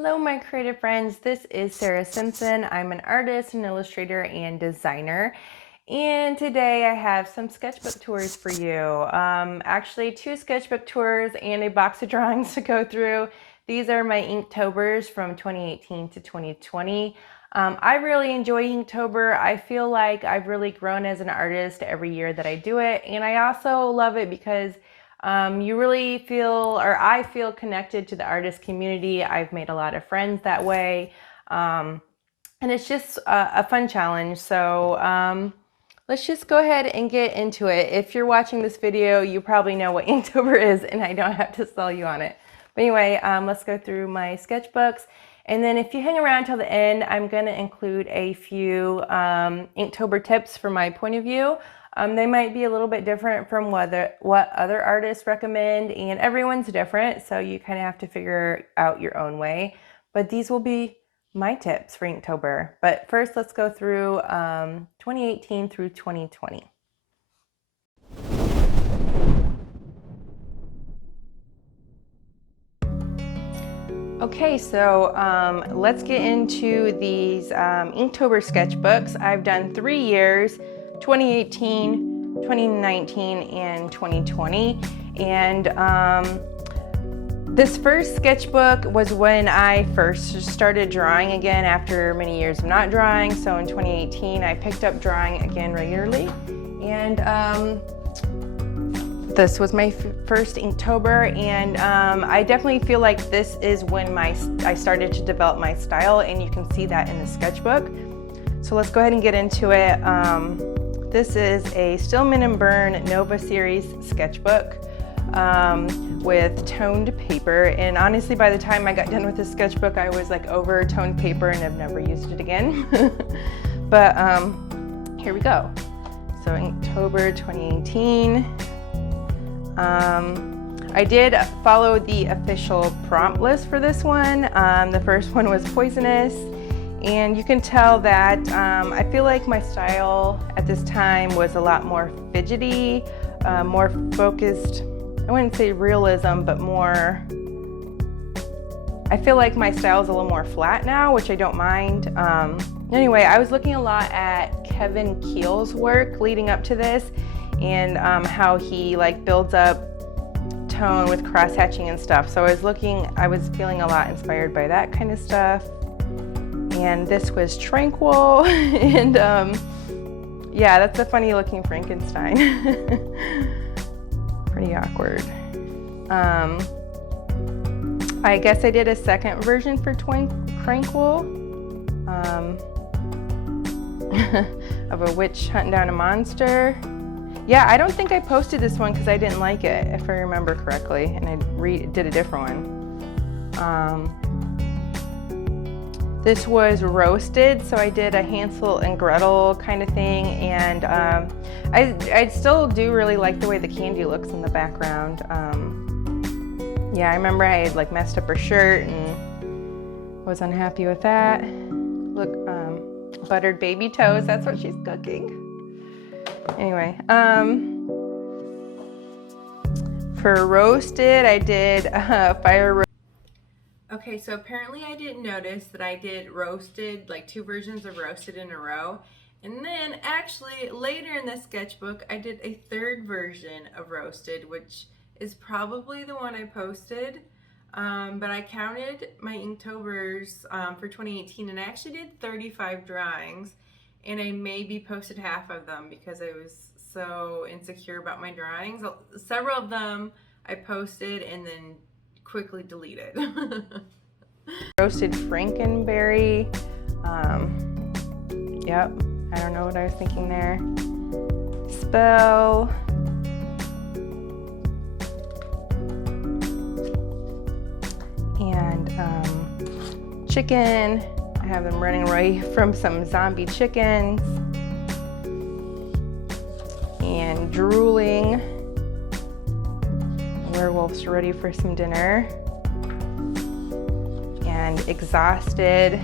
Hello, my creative friends. This is Sarah Simpson. I'm an artist, an illustrator, and designer. And today I have some sketchbook tours for you. Actually, 2 sketchbook tours and a box of drawings to go through. These are my Inktobers from 2018 to 2020. I really enjoy Inktober. I feel like I've really grown as an artist every year that I do it. And I also love it because you really feel, or I feel, connected to the artist community. I've made a lot of friends that way. And it's just a fun challenge. So let's just go ahead and get into it. If you're watching this video, you probably know what Inktober is and I don't have to sell you on it. But anyway, let's go through my sketchbooks. And then if you hang around till the end, I'm going to include a few Inktober tips from my point of view. They might be a little bit different from what other artists recommend, and everyone's different, so you kind of have to figure out your own way. But these will be my tips for Inktober. But first, let's go through 2018 through 2020. Okay, so let's get into these Inktober sketchbooks. I've done 3 years, 2018, 2019, and 2020. And this first sketchbook was when I first started drawing again after many years of not drawing. So in 2018, I picked up drawing again regularly. And this was my first Inktober, and I definitely feel like this is when I started to develop my style, and you can see that in the sketchbook. So let's go ahead and get into it. This is a Stillman and Burn Nova Series sketchbook with toned paper, and honestly by the time I got done with this sketchbook I was like over toned paper and have never used it again. But here we go. So Inktober 2018. I did follow the official prompt list for this one. The first one was poisonous, and you can tell that I feel like my style at this time was a lot more fidgety, more focused. I wouldn't say realism, but more, I feel like my style is a little more flat now, which I don't mind. Anyway, I was looking a lot at Kevin Keel's work leading up to this, and how he like builds up tone with cross hatching and stuff. So I was feeling a lot inspired by that kind of stuff. And this was Tranquil, and yeah, that's a funny looking Frankenstein. Pretty awkward. I guess I did a second version for Tranquil of a witch hunting down a monster. Yeah, I don't think I posted this one because I didn't like it, if I remember correctly, and I did a different one. This was Roasted, so I did a Hansel and Gretel kind of thing, and I still do really like the way the candy looks in the background. Yeah, I remember I had like messed up her shirt and was unhappy with that. Look, buttered baby toast, that's what she's cooking. Anyway, for Roasted, I did Fire Roast. Okay, so apparently I didn't notice that I did Roasted, like 2 versions of Roasted in a row. And then actually later in the sketchbook, I did a 3rd version of Roasted, which is probably the one I posted. But I counted my Inktober's for 2018, and I actually did 35 drawings. And I maybe posted half of them because I was so insecure about my drawings. Several of them I posted and then quickly deleted. Roasted Frankenberry. Yep, I don't know what I was thinking there. Spell. And chicken. I have them running away from some zombie chickens. And drooling. Werewolves ready for some dinner. And exhausted.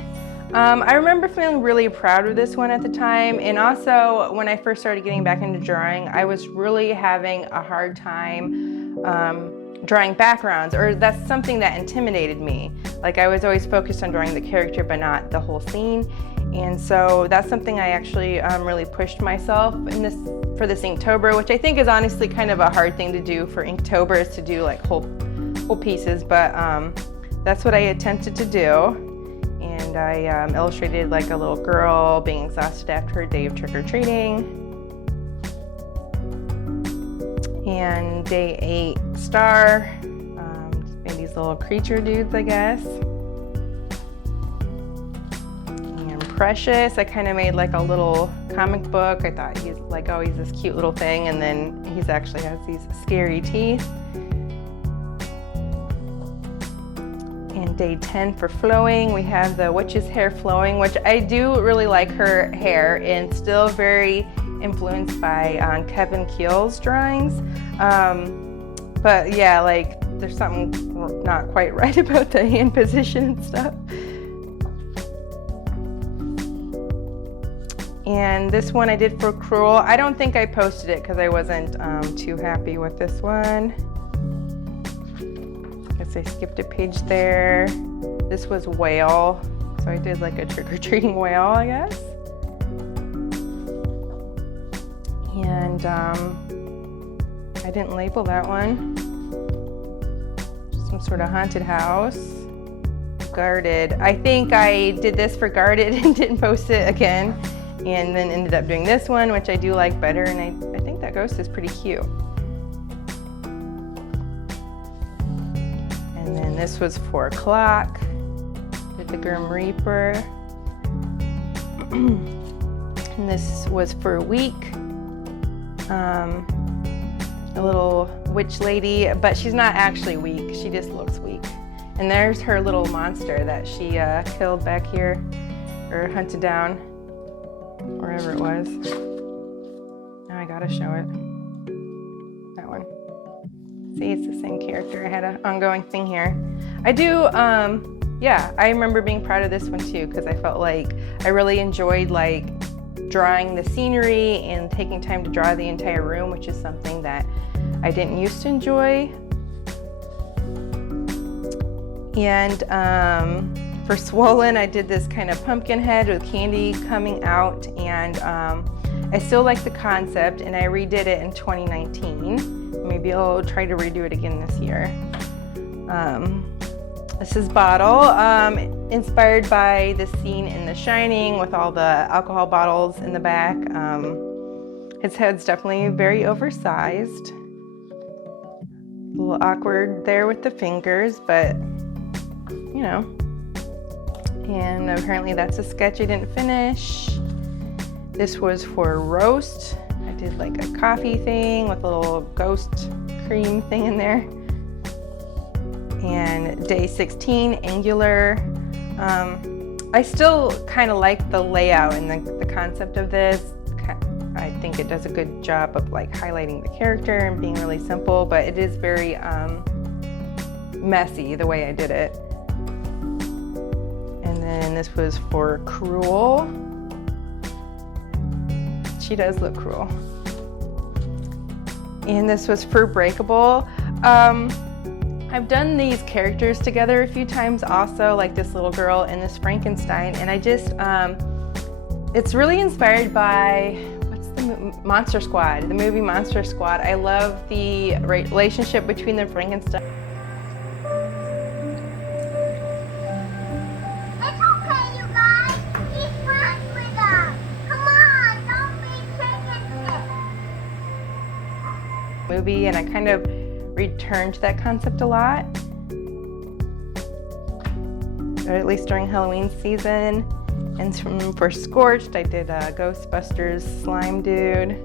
I remember feeling really proud of this one at the time, and also when I first started getting back into drawing, I was really having a hard time drawing backgrounds, or that's something that intimidated me. Like I was always focused on drawing the character but not the whole scene. And so that's something I actually really pushed myself for this Inktober, which I think is honestly kind of a hard thing to do for Inktober, is to do like whole pieces, but that's what I attempted to do. And I illustrated like a little girl being exhausted after her day of trick-or-treating. And day 8, Star. Just made these little creature dudes, I guess. And Precious, I kind of made like a little comic book. I thought he's like, oh, he's this cute little thing, and then he's actually has these scary teeth. And day 10 for Flowing, we have the witch's hair flowing, which I do really like her hair, and still very influenced by Kevin Keel's drawings. But yeah, like there's something not quite right about the hand position and stuff. And this one I did for Cruel. I don't think I posted it because I wasn't too happy with this one. Guess I skipped a page there. This was Whale. So I did like a trick-or-treating whale, I guess. And I didn't label that one. Some sort of haunted house. Guarded. I think I did this for Guarded and didn't post it again. And then ended up doing this one, which I do like better. And I think that ghost is pretty cute. And then this was 4 o'clock. Did the Grim Reaper. And this was for Week. A little witch lady, but she's not actually weak. She just looks weak. And there's her little monster that she killed back here, or hunted down, wherever it was. Now I gotta show it. That one. See, it's the same character. I had an ongoing thing here. I do, yeah, I remember being proud of this one too, because I felt like I really enjoyed like drawing the scenery and taking time to draw the entire room, which is something that I didn't used to enjoy. And for Swollen, I did this kind of pumpkin head with candy coming out, and I still like the concept, and I redid it in 2019. Maybe I'll try to redo it again this year. This is Bottle, inspired by the scene in The Shining with all the alcohol bottles in the back. His head's definitely very oversized. A little awkward there with the fingers, but you know. And apparently that's a sketch I didn't finish. This was for Roast. I did like a coffee thing with a little ghost cream thing in there. And day 16, Angular. I still kind of like the layout and the concept of this. I think it does a good job of like highlighting the character and being really simple, but it is very messy the way I did it. And then this was for Cruel. She does look cruel. And this was for Breakable. I've done these characters together a few times also, like this little girl and this Frankenstein, and I just, it's really inspired by, what's the Monster Squad, the movie Monster Squad. I love the relationship between the Frankenstein. It's okay, you guys. He's friends with us. Come on, don't be taking it. Movie, and I kind of returned to that concept a lot, or at least during Halloween season. And for Scorched, I did a Ghostbusters slime dude.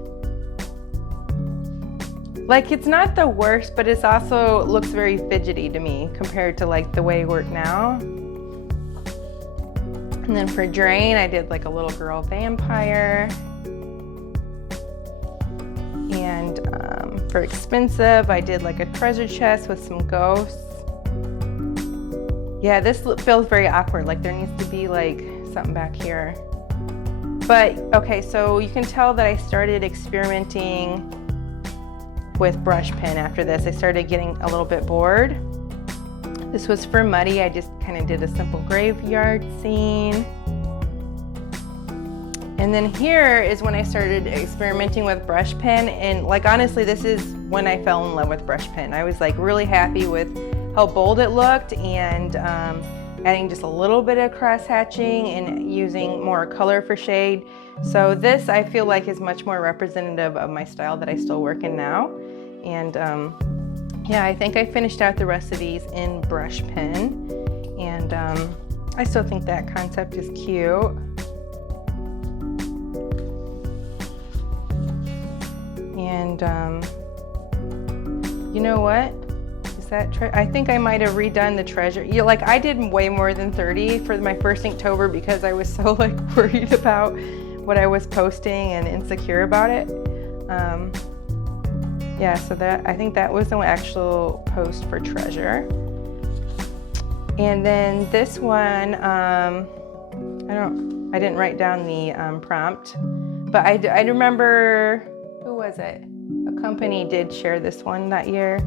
Like, it's not the worst, but it's also looks very fidgety to me compared to like the way I work now. And then for Drain, I did like a little girl vampire. And for Expensive, I did like a treasure chest with some ghosts. Yeah, this feels very awkward. Like there needs to be like something back here. But okay, so you can tell that I started experimenting with brush pen after this. I started getting a little bit bored. This was for Muddy. I just kind of did a simple graveyard scene. And then here is when I started experimenting with brush pen, and like honestly, this is when I fell in love with brush pen. I was like really happy with how bold it looked, and adding just a little bit of cross hatching and using more color for shade. So this I feel like is much more representative of my style that I still work in now. And yeah, I think I finished out the rest of these in brush pen, and I still think that concept is cute. And you know what? Is that I think I might have redone the treasure. You know, like I did way more than 30 for my first Inktober because I was so like worried about what I was posting and insecure about it. Yeah, so that I think that was the actual post for treasure. And then this one, I didn't write down the prompt, but I remember, who was it? A company did share this one that year.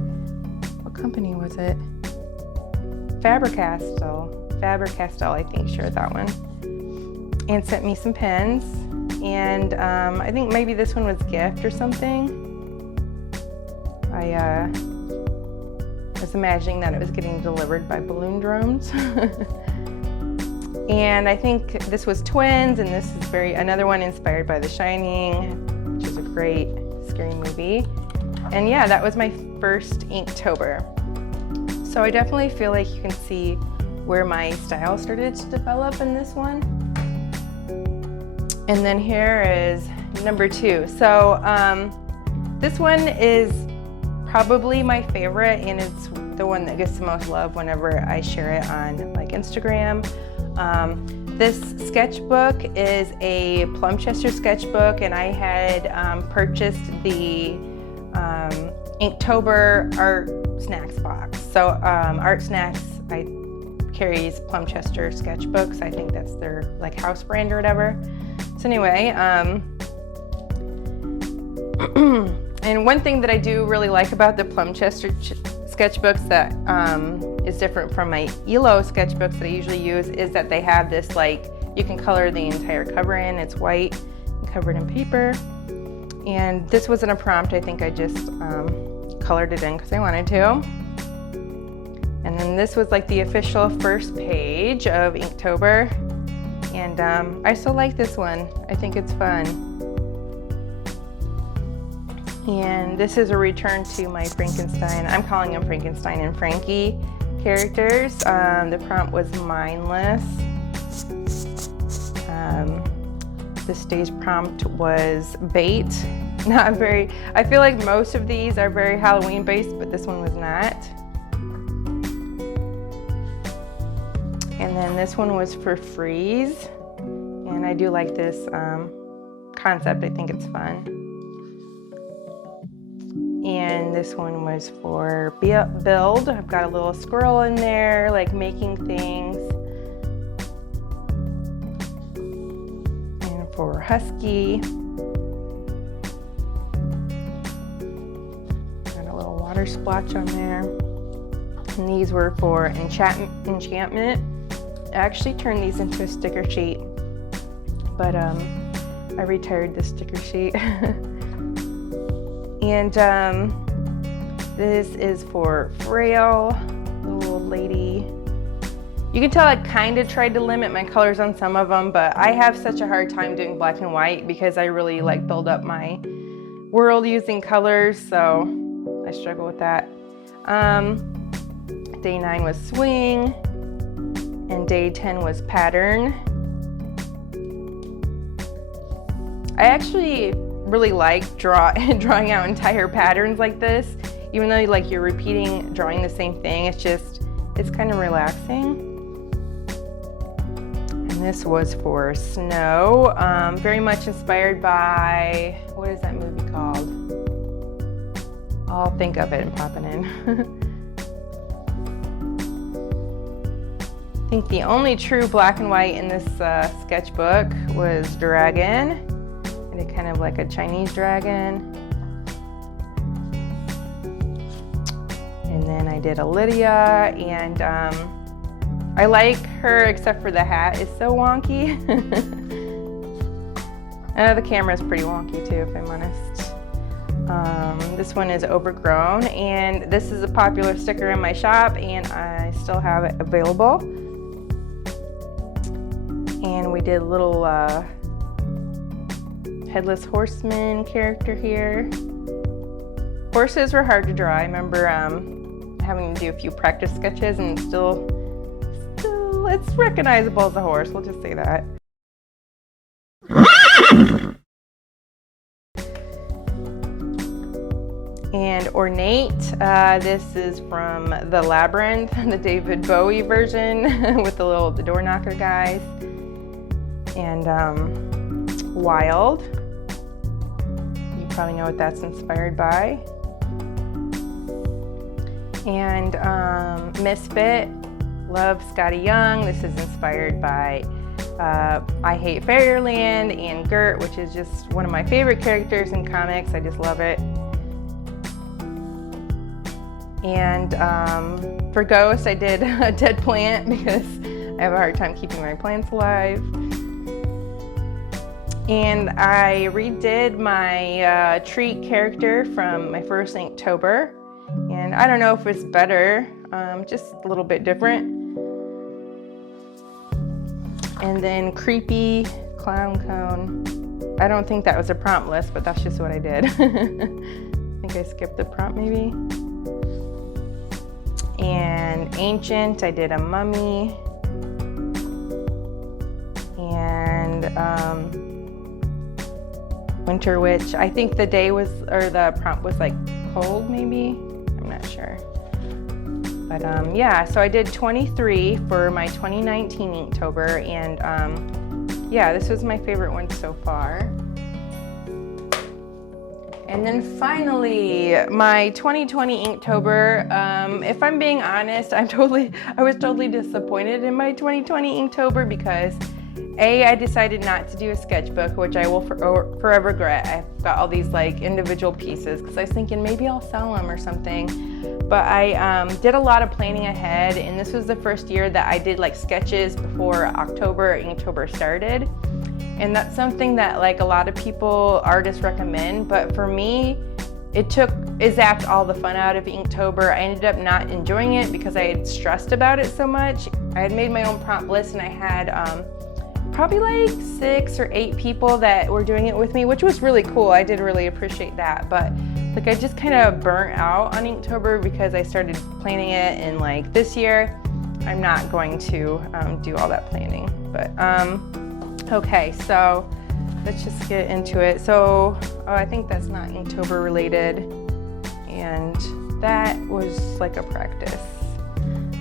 What company was it? Faber-Castell, I think, shared that one and sent me some pens. And I think maybe this one was gift or something. I was imagining that it was getting delivered by balloon drones. And I think this was twins, and this is another one inspired by The Shining, which is a great scary movie. And yeah, that was my first Inktober. So I definitely feel like you can see where my style started to develop in this one. And then here is number 2. So this one is probably my favorite, and it's the one that gets the most love whenever I share it on like Instagram. This sketchbook is a Plumchester sketchbook, and I had purchased the Inktober Art Snacks box. So Art Snacks carries Plumchester sketchbooks. I think that's their like house brand or whatever. So anyway, and one thing that I do really like about the Plumchester sketchbooks that is different from my ELO sketchbooks that I usually use is that they have this like, you can color the entire cover in. It's white and covered in paper. And this wasn't a prompt. I think I just colored it in because I wanted to. And then this was like the official first page of Inktober. And I still like this one. I think it's fun. And this is a return to my Frankenstein. I'm calling them Frankenstein and Frankie characters. The prompt was mindless. The stage prompt was bait. Not very, I feel like most of these are very Halloween based, but this one was not. And then this one was for freeze. And I do like this concept. I think it's fun. And this one was for build. I've got a little squirrel in there, like making things. And for husky. Got a little water splotch on there. And these were for enchantment. I actually turned these into a sticker sheet, but I retired the sticker sheet. And this is for Frail, the little lady. You can tell I kind of tried to limit my colors on some of them, but I have such a hard time doing black and white because I really like build up my world using colors, so I struggle with that. Day 9 was swing, and day 10 was pattern. I actually really like drawing out entire patterns like this, even though like you're drawing the same thing. It's kind of relaxing. And this was for snow, very much inspired by, what is that movie called? I'll think of it and pop it in. I think the only true black and white in this sketchbook was dragon. I did kind of like a Chinese dragon. And then I did a Lydia, and I like her except for the hat is so wonky. The camera is pretty wonky too, if I'm honest. This one is Overgrown, and this is a popular sticker in my shop, and I still have it available. And we did a little Headless Horseman character here. Horses were hard to draw. I remember having to do a few practice sketches, and still it's recognizable as a horse, we'll just say that. And Ornate, this is from The Labyrinth, the David Bowie version with the door knocker guys. And Wild, you probably know what that's inspired by. And Misfit, love Scotty Young. This is inspired by I Hate Fairyland and Gert, which is just one of my favorite characters in comics. I just love it. And for Ghost, I did a dead plant because I have a hard time keeping my plants alive. And I redid my treat character from my first Inktober. And I don't know if it's better, just a little bit different. And then Creepy Clown Cone. I don't think that was a prompt list, but that's just what I did. I think I skipped the prompt maybe. And Ancient, I did a mummy. And Winter Witch, I think the day was, or the prompt was like cold maybe, I'm not sure. But yeah, so I did 23 for my 2019 Inktober, and yeah, this was my favorite one so far. And then finally, my 2020 Inktober. If I'm being honest, I was totally disappointed in my 2020 Inktober because I decided not to do a sketchbook, which I will forever regret. I've got all these like individual pieces because I was thinking maybe I'll sell them or something. But I did a lot of planning ahead, and this was the first year that I did like sketches before Inktober started. And that's something that like a lot of artists recommend, but for me, it zapped all the fun out of Inktober. I ended up not enjoying it because I had stressed about it so much. I had made my own prompt list, and I had probably like 6 or 8 people that were doing it with me, which was really cool. I did really appreciate that, but like I just kind of burnt out on Inktober because I started planning it, and like this year, I'm not going to do all that planning. But okay, so let's just get into it. So, I think that's not Inktober related, and that was like a practice.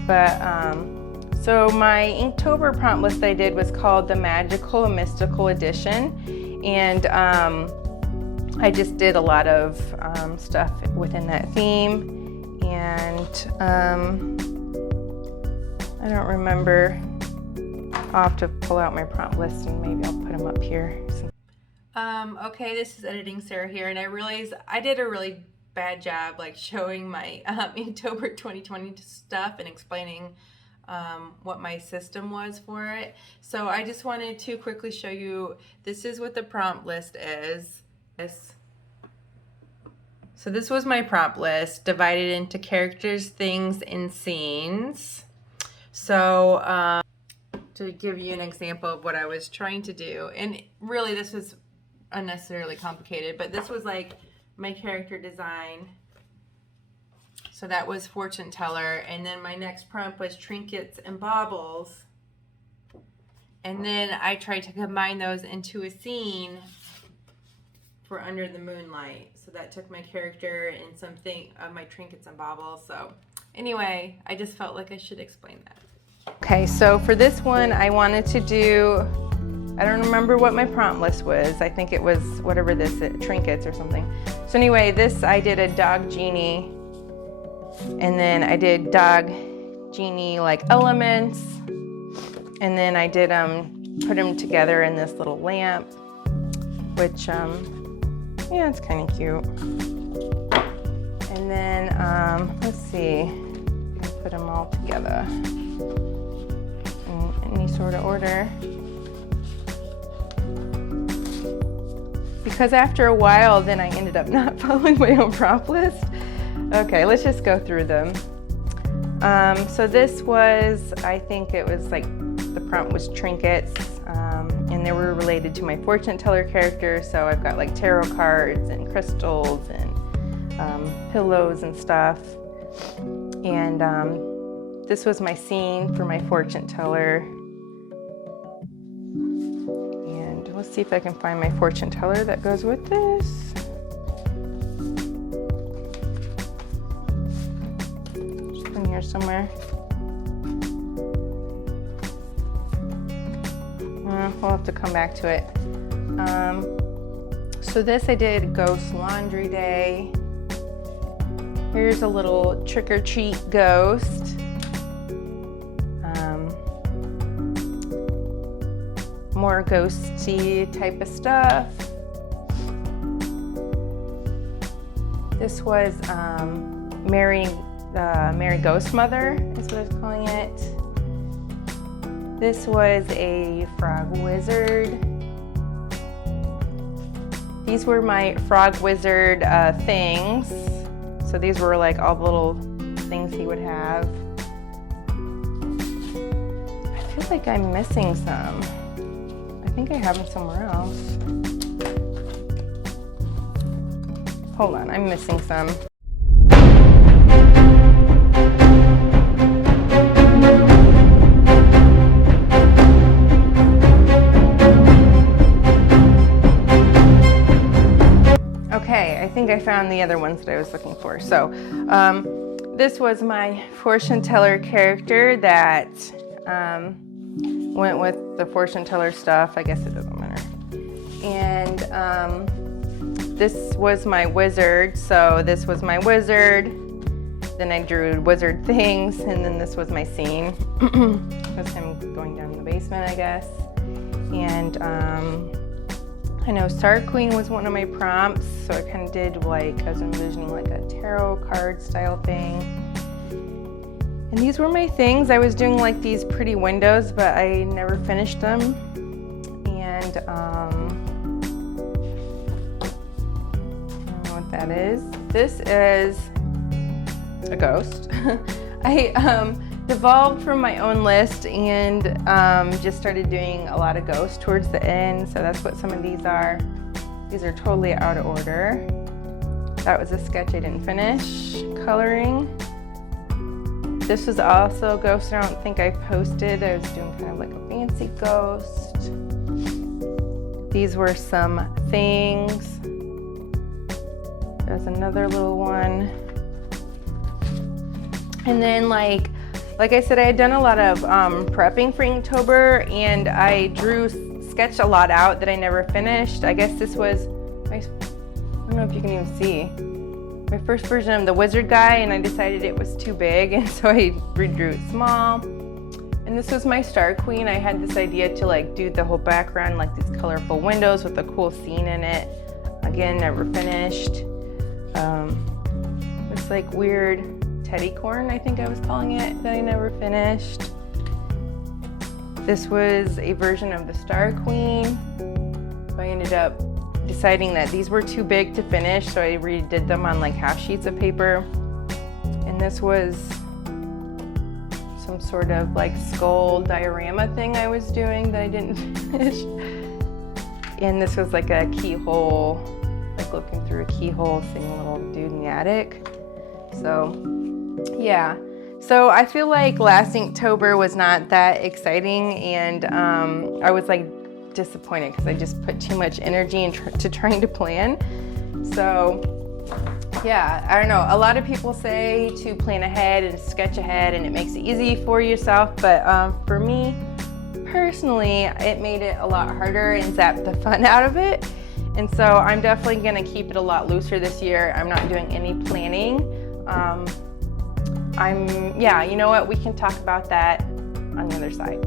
But so my Inktober prompt list I did was called the Magical and Mystical Edition, and I just did a lot of stuff within that theme, and I don't remember. I'll have to pull out my prompt list and maybe I'll put them up here. Okay, this is Editing Sarah here, and I realized I did a really bad job like showing my Inktober 2020 stuff and explaining what my system was for it. So I just wanted to quickly show you, this is what the prompt list is. So this was my prompt list divided into characters, things, and scenes. So to give you an example of what I was trying to do, and really this was unnecessarily complicated, but this was like my character design. So that was Fortune Teller, and then my next prompt was Trinkets and Baubles, and then I tried to combine those into a scene for Under the Moonlight. So that took my character and something of my trinkets and baubles. So anyway, I just felt like I should explain that. Okay, so for this one, I wanted to do, I don't remember what my prompt list was. I think it was whatever this is, trinkets or something. So anyway, this I did a dog genie, and then I did dog genie like elements, and then I did put them together in this little lamp, which yeah, it's kind of cute. And then let's see. put them all together in any sort of order. Because after a while, then I ended up not following my own prompt list. Okay, let's just go through them. So this was, I think it was like, the prompt was trinkets, and they were related to my fortune teller character. So I've got like tarot cards and crystals and pillows and stuff. And this was my scene for my fortune teller. And let's see if I can find my fortune teller that goes with this. Just in here somewhere. We'll have to come back to it. So this I did Ghost Laundry Day. Here's a little trick or treat ghost. More ghosty type of stuff. This was Mary Ghost Mother is what I was calling it. This was a frog wizard. These were my frog wizard things. So these were like all the little things he would have. I feel like I'm missing some. I think I have them somewhere else. Hold on, I'm missing some. Okay, I think I found the other ones that I was looking for. So this was my fortune teller character that went with the fortune teller stuff. I guess it doesn't matter. And this was my wizard. So this was my wizard. Then I drew wizard things, and then this was my scene. That's him going down in the basement, I guess. And I know Star Queen was one of my prompts, so I kind of did like, I was envisioning like a tarot card style thing. And these were my things. I was doing like these pretty windows, but I never finished them. And I don't know what that is. This is a ghost. I devolved from my own list and just started doing a lot of ghosts towards the end. So that's what some of these are. These are totally out of order. That was a sketch I didn't finish coloring. This was also a ghost I don't think I posted. I was doing kind of like a fancy ghost. These were some things. There's another little one. And then like I said, I had done a lot of prepping for Inktober, and I sketched a lot out that I never finished. I guess this was, I don't know if you can even see, my first version of the wizard guy, and I decided it was too big, and so I redrew it small. And this was my Star Queen. I had this idea to like do the whole background, like these colorful windows with a cool scene in it. Again, never finished. This like weird teddy corn, I think I was calling it, that I never finished. This was a version of the Star Queen. I ended up deciding that these were too big to finish, so I redid them on like half sheets of paper. And this was some sort of like skull diorama thing I was doing that I didn't finish. And this was like a keyhole, like looking through a keyhole, seeing a little dude in the attic. So yeah, so I feel like last Inktober was not that exciting, and I was like disappointed because I just put too much energy into trying to plan. So yeah, I don't know. A lot of people say to plan ahead and sketch ahead, and it makes it easy for yourself. But for me personally, it made it a lot harder and zapped the fun out of it. And so I'm definitely going to keep it a lot looser this year. I'm not doing any planning. Yeah, you know what? We can talk about that on the other side.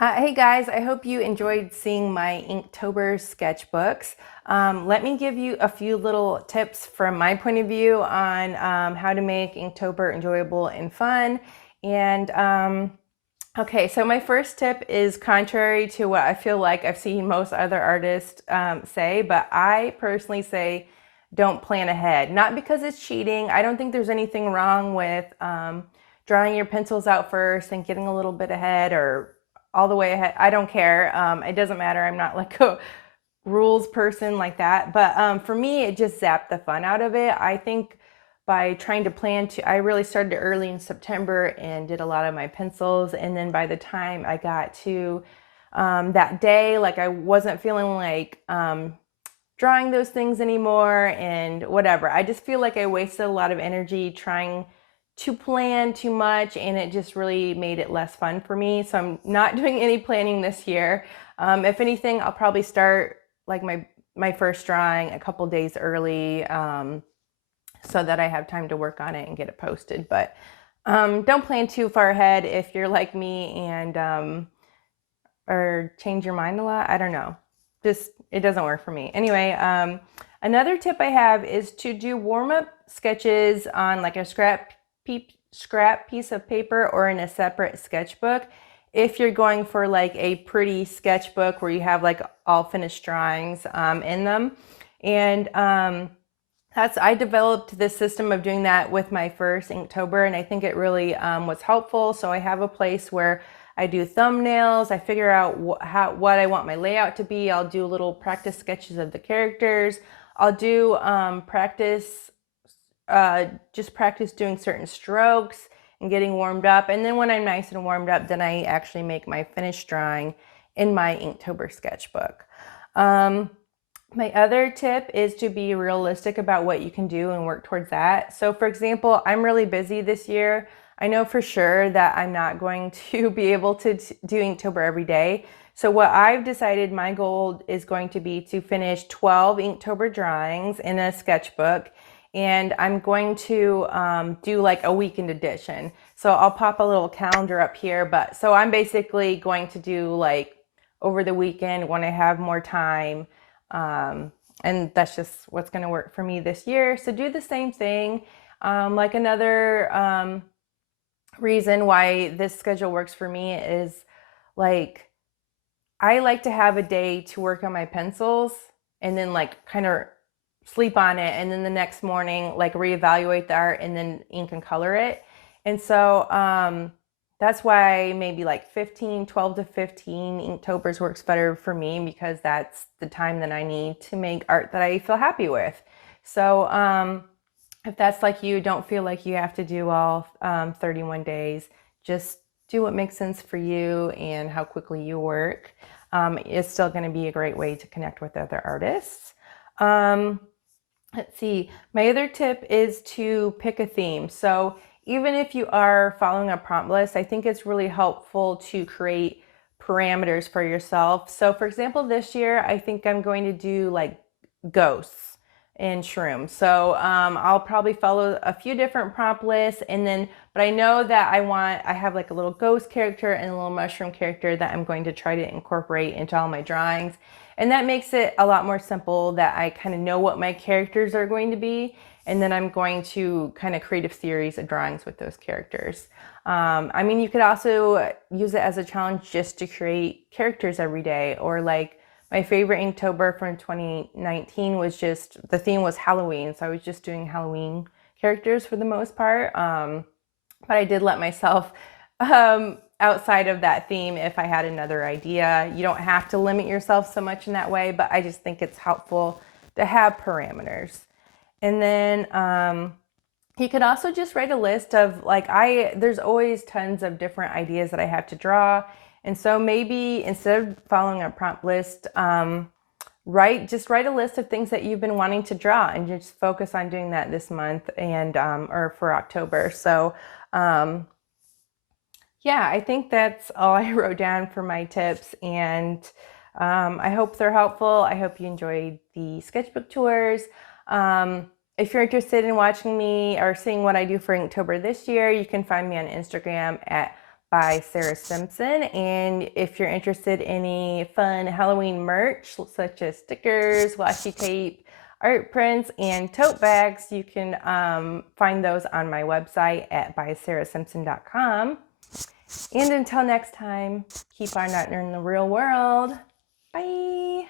Hey guys, I hope you enjoyed seeing my Inktober sketchbooks. Let me give you a few little tips from my point of view on how to make Inktober enjoyable and fun. And okay, so my first tip is contrary to what I feel like I've seen most other artists say, but I personally say don't plan ahead. Not because it's cheating. I don't think there's anything wrong with drawing your pencils out first and getting a little bit ahead or all the way ahead. I don't care. It doesn't matter. I'm not like a rules person like that. But for me, it just zapped the fun out of it. I think by trying to I really started early in September and did a lot of my pencils. And then by the time I got to that day, like I wasn't feeling like drawing those things anymore and whatever. I just feel like I wasted a lot of energy trying to plan too much, and it just really made it less fun for me. So I'm not doing any planning this year. If anything, I'll probably start like my first drawing a couple days early, so that I have time to work on it and get it posted. But don't plan too far ahead if you're like me and or change your mind a lot. I don't know. Just it doesn't work for me. Anyway, another tip I have is to do warm-up sketches on like a scrap piece of paper or in a separate sketchbook. If you're going for like a pretty sketchbook where you have like all finished drawings in them. And I developed this system of doing that with my first Inktober, and I think it really was helpful. So I have a place where I do thumbnails. I figure out what I want my layout to be. I'll do little practice sketches of the characters. I'll do just practice doing certain strokes and getting warmed up. And then when I'm nice and warmed up, then I actually make my finished drawing in my Inktober sketchbook. My other tip is to be realistic about what you can do and work towards that. So for example, I'm really busy this year. I know for sure that I'm not going to be able to do Inktober every day. So what I've decided my goal is going to be to finish 12 Inktober drawings in a sketchbook. And I'm going to do like a weekend edition. So I'll pop a little calendar up here. But so I'm basically going to do like over the weekend when I have more time. And that's just what's going to work for me this year. So do the same thing. Like another reason why this schedule works for me is like I like to have a day to work on my pencils and then like kind of sleep on it, and then the next morning like reevaluate the art and then ink and color it. And so that's why maybe like 12 to 15 Inktober's works better for me, because that's the time that I need to make art that I feel happy with. So if that's like you, don't feel like you have to do all 31 days. Just do what makes sense for you and how quickly you work. It's still going to be a great way to connect with other artists. Let's see. My other tip is to pick a theme. So even if you are following a prompt list, I think it's really helpful to create parameters for yourself. So for example, this year, I think I'm going to do like ghosts and shrooms. So I'll probably follow a few different prompt lists, and then, but I know that I have like a little ghost character and a little mushroom character that I'm going to try to incorporate into all my drawings. And that makes it a lot more simple, that I kind of know what my characters are going to be, and then I'm going to kind of create a series of drawings with those characters. I mean, you could also use it as a challenge just to create characters every day, or like my favorite Inktober from 2019 was just, the theme was Halloween, so I was just doing Halloween characters for the most part. But I did let myself outside of that theme if I had another idea. You don't have to limit yourself so much in that way, but I just think it's helpful to have parameters. And then you could also just write a list of like, there's always tons of different ideas that I have to draw. And so maybe instead of following a prompt list, just write a list of things that you've been wanting to draw, and just focus on doing that this month and or for October. So yeah, I think that's all I wrote down for my tips, and I hope they're helpful. I hope you enjoyed the sketchbook tours. If you're interested in watching me or seeing what I do for Inktober this year, you can find me on Instagram at by Sarah Simpson. And if you're interested in any fun Halloween merch, such as stickers, washi tape, art prints, and tote bags, you can find those on my website at bysarahsimpson.com. And until next time, keep on out in the real world. Bye.